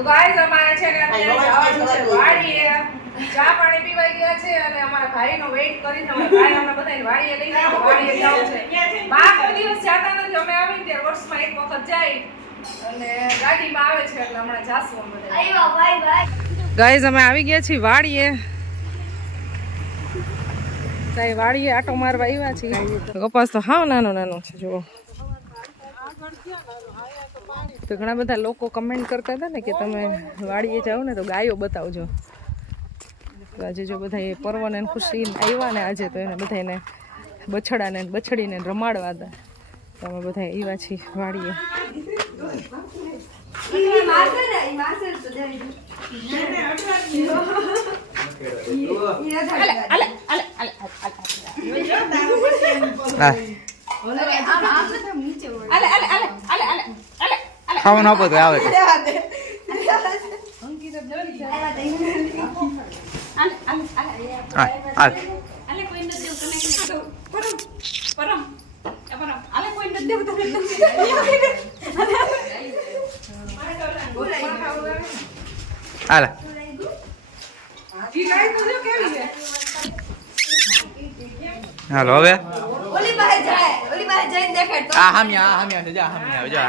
તો ગાઈસ અમારે છે ને અત્યારે જવાનું છે વાડીએ. ચા પાણી પીવાઈ ગયા છે અને અમારા ભાઈનો વેઇટ કરીને અમારા ભાઈ અમને બધાને વાડીએ લઈ ગયા વાડીએ જવું છે. બા કોઈ દિવસ જાતા નથી અમે આવીને ત્યારે વર્ષમાં એક વખત જાય. અને ગાડીમાં આવે છે એટલે હમણાં જાશું અમે બધા. આવ્યો બાય બાય. ગાઈઝ અમે આવી ગયા છીએ વાડીએ. કઈ વાડીએ આટો મારવા આવ્યા છીએ. કપાસ તો હાવ નાનો નાનો છે જુઓ. તો ઘણા બધા લોકો કમેન્ટ કરતા હતા ને કે તમે વાડીએ જાઓ ને તો ગાયો બતાવજો. તો આજે જો બધા એ પર્વને ખુશી આવ્યા ને આજે તો એને બધાને બછડાને બછડીને રમાડવા હતા. તો અમે બધા એવા છીએ વાડીએ. અલે મારશે ને ઈ મારશે તો જરી ઈ આમ આમ નથી આમ નીચે વળે. ખાવાનું આપો તો આવે. છે હાલ. હાલ હવે? ઓલી પાસે જાય ઓલી પાસે જઈને દેખાડ આ હામી આ હામી આવશે જા હામી આવે જા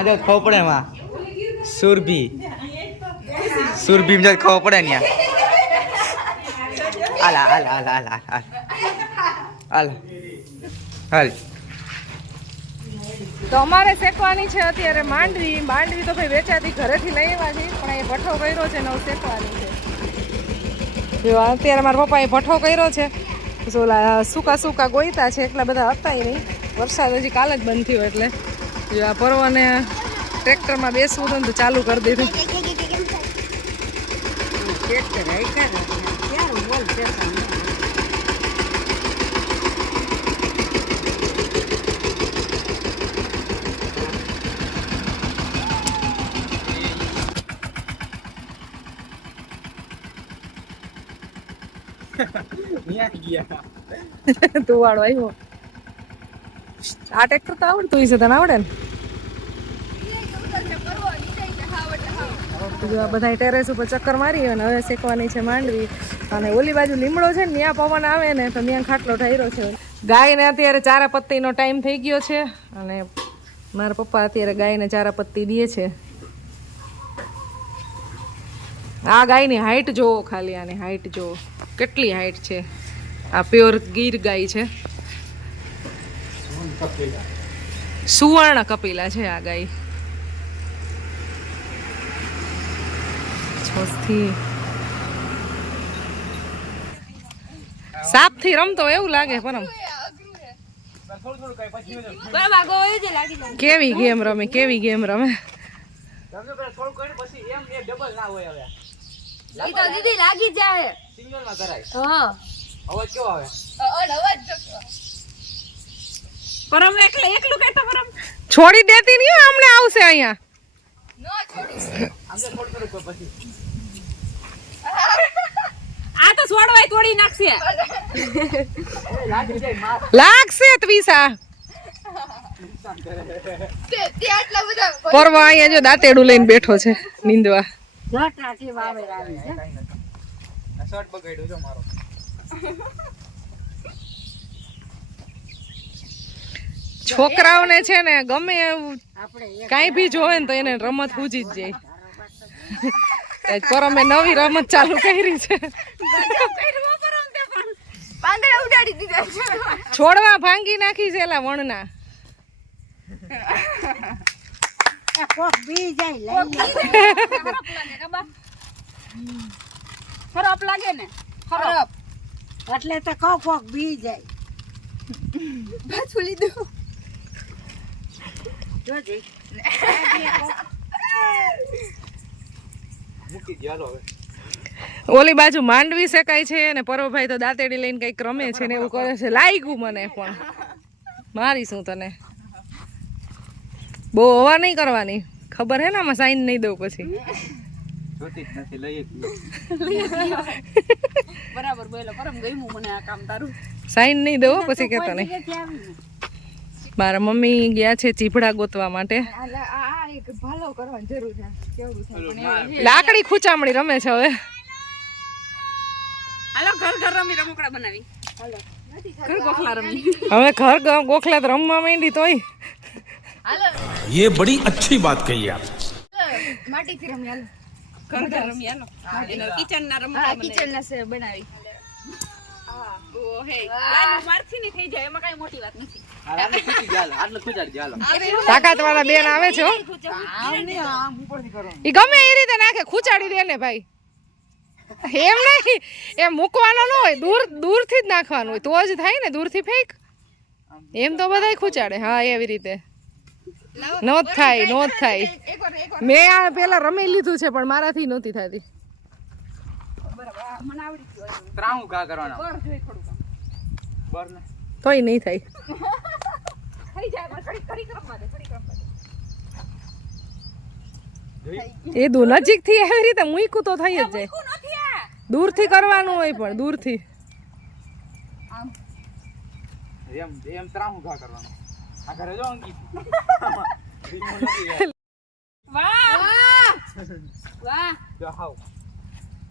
માં જો ખબર સુરભી. સુરભી માં ખોપડે પડે ને આલા આલા આલા આલા આલા હાલ. તો અમારે શેકવાની છે અત્યારે માંડવી. માંડવી તો ભાઈ વેચાતી ઘરેથી લઈ આવવાની પણ એ ભઠ્ઠો કર્યો છે ને શેકવાની છે. જો, અત્યારે મારા પપ્પાએ ભઠ્ઠો કર્યો છે. ઓલા સૂકા સૂકા ગોઈતા છે, એટલા બધા હતા નહીં. વરસાદ હજી કાલ જ બંધ થયો એટલે. જો આ પરવાને ટ્રેક્ટરમાં બેસવું હતું ને તો ચાલુ કરી દીધું. તુવાડો આવ્યો. આ ટ્રેક્ટર તો આવડતું હશે તને આવડે ને? બધા ટેરેસ ઉપર ચક્કર મારી અને હવે શેકવાની છે માંડવી. અને ઓલી બાજુ લીમડો છે ને, ત્યાં પવન આવે ને, તો ત્યાં ખાટલો ઠાયરો છે. ગાયને અત્યારે ચારા પત્તીનો ટાઈમ થઈ ગયો છે. અને મારા પપ્પા અત્યારે ગાયને ચારા પત્તી દે છે. આ ગાયની હાઈટ જોવો ખાલી, આની હાઈટ જોવો. કેટલી હાઈટ છે? આ પ્યોર ગીર ગાય છે. સુવર્ણ કપિલા છે આ ગાય. છોસથી સાપથી રમતો એવું લાગે પરમ કેવી ગેમ રમે કેવી ગેમ રમે? લાગી જાય સિંગલમાં કરાય હા. કેવો આવે? અવાજ પરમ એકલે એકલું કહેતા તો પરમ છોડી દેતી નહીં અમને આવશે અહીંયા. આ તો છોડવાય તોડી નાખશે. લાગશે બધા પરવા અહીંયા જો દાંતેડું લઈને બેઠો છે નીંદવા. શર્ટ બગાડ્યો જો મારો. છોકરાઓને છે ને ગમે એવું કાંઈ બી જોવે ને તો એને રમત પૂજી જ જાય. પરમે નવી રમત ચાલુ કરી છે. છોડવા ભાંગી નાખી છે એલા વણના. ખરાબ લાગે ને ખરાબ એટલે તો કોક કોક બી જાય. પાછું લીધું. મૂકી દો હવે. ઓલી બાજુ માંડવી શેકાય છે અને પરોભાઈ તો દાંતેડી લઈને કંઈક રમે છે ને એવું કરે છે. લાગ્યું મને પણ. મારીશું તને. બહુ હવા નહીં કરવાની. ખબર હે ને આમાં સાઈન નહીં દઉં પછી. બરાબર બોલો પરમ ગયું મને આ કામ તારું. સાઈન નહીં દઉં પછી કે નહીં મારા મમ્મી ગયા છે ચીભડા ગોતવા માટે આ એક ભાલો કરવાની જરૂર છે કેવું છે પણ એવું લાકડી ખૂચામણી રમે છે હવે હાલો ઘર ઘર રમી રમકડા બનાવી હાલો ઘર ગોખલા રમી હવે ઘર ગ- ગોખલા તો રમવા માંડી તોય હાલો ये बड़ी अच्छी बात कही आप માટીથી રમી હાલો ઘર ઘર રમી હાલો એનો કિચન ના રમકડા કિચન ના સે બનાવી તાકાત વાળા બેન આવે છે એ ગમે એ રીતે નાખે ખૂચાડી દે ને ભાઈ. એમ નહીં એમ મૂકવાનો ન હોય દૂર દૂરથી જ નાખવાનું હોય. તો જ થાય ને દૂરથી ફેંક. એમ તો બધાય ખૂંચાડે હા એવી રીતે. નો જ થાય નો જ થાય. મેં આ પેલા રમી લીધું છે પણ મારાથી નહોતી થતી. બરાબર મને આવડી ત્રાણું ઘા કરવાના. બર જોઈ થોડું કામ બર ને તોય નહીં થાય. થઈ જાય ઘડી ઘડી રમવા દે ઘડી રમવા દે. એ એ દૂર નજીકથી એવી રીતે મૂકું તો થઈ જ જાય. દૂરથી દૂરથી કરવાનું હોય પણ દૂરથી. એમ એમ ત્રાણું ઘા કરવાનું. આ ઘરે જો અંકિત વાહ. વાહ.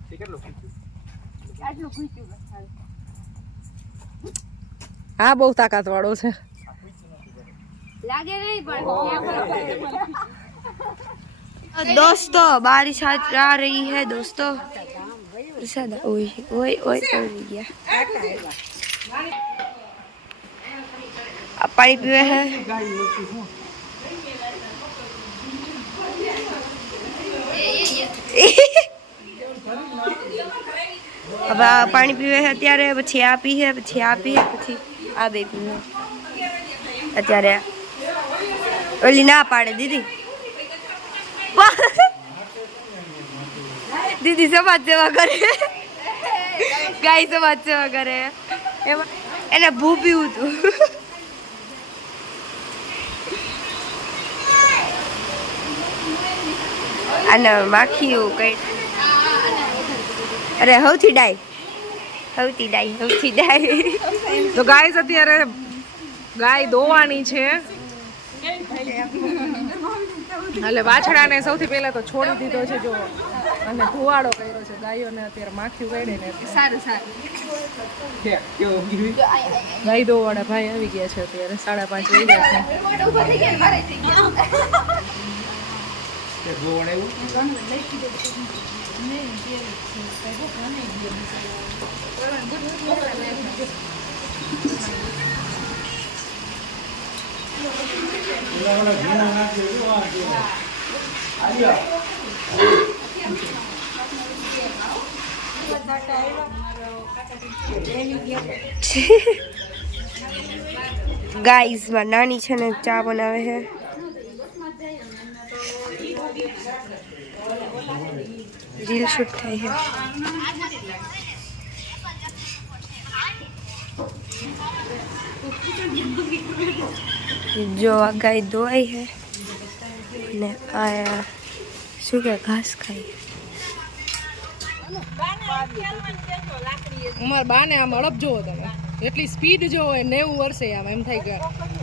કેટલું ખૂચ્યું આટલું ઘૂંચ્યું બસ હાલ. આ બહુ તાકાત વાળો છે લાગે નહીં પણ दोस्तों बारिश आ आ रही है दोस्तों वरसाद ओए ओए ओए ओए गया अब पानी पीवे है હવે પાણી પીવે છે અત્યારે, પછી આ પીએ પછી આ પીએ પછી આ બે પીવે. અત્યારે ઓલી ના પાડે, દીદી. દીદી સમાજ સેવા કરે. ગાય સમાજ સેવા કરે. એમાં, એને ભૂ પીવું હતું અને માખીયું કઈ અરે હવથી ડાય. હવથી ડાય હવથી ડાય. તો ગાય અત્યારે ગાય દોવાની છે. એટલે વાછડાને સૌથી પહેલા તો છોડી દીધો છે જો. અને ધુવાડો કર્યો છે ગાયોને અત્યારે માખી કાઢે ને સારું. સારું ગાય દોવાળા ભાઈ આવી ગયા છે અત્યારે સાડા પાંચ વાગી ગયા છે ઊભો થઈ ગયા ને મારે થઈ ગયા કે ગોવણ એવું ગાઈસમાં નાની છે ને ચા બનાવે છે રીલ શૂટ થાય છે જો આ ગાય ધોવાઈ છે અને આ શું કે ઘાસ ખાય અમારા બાને આમ અડપ જોવો તમે. એટલી સ્પીડ જોવો હોય નેવું વર્ષે આમ એમ થાય કે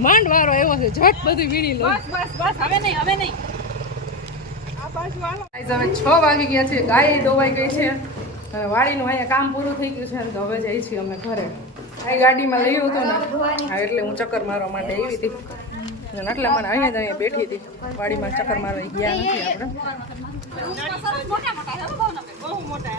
માંડ વારો એવો છે ઝટ બધું વીણી લો. બસ બસ હવે નહીં હવે નહીં. હવે છ વાગી ગયા છે. ગાય દોવાઈ ગઈ છે. વાડીનું અહીંયા કામ પૂરું થઈ ગયું છે ને તો હવે જઈએ છીએ અમે ઘરે. આ ગાડીમાં લઈ હતું ને. હા એટલે હું ચક્કર મારવા માટે આવી હતી. અને એટલે મને અહીંયા જ અહીંયા બેઠી હતી. વાડીમાં ચક્કર મારવા ગયા નથી આપણે. મોટા મોટા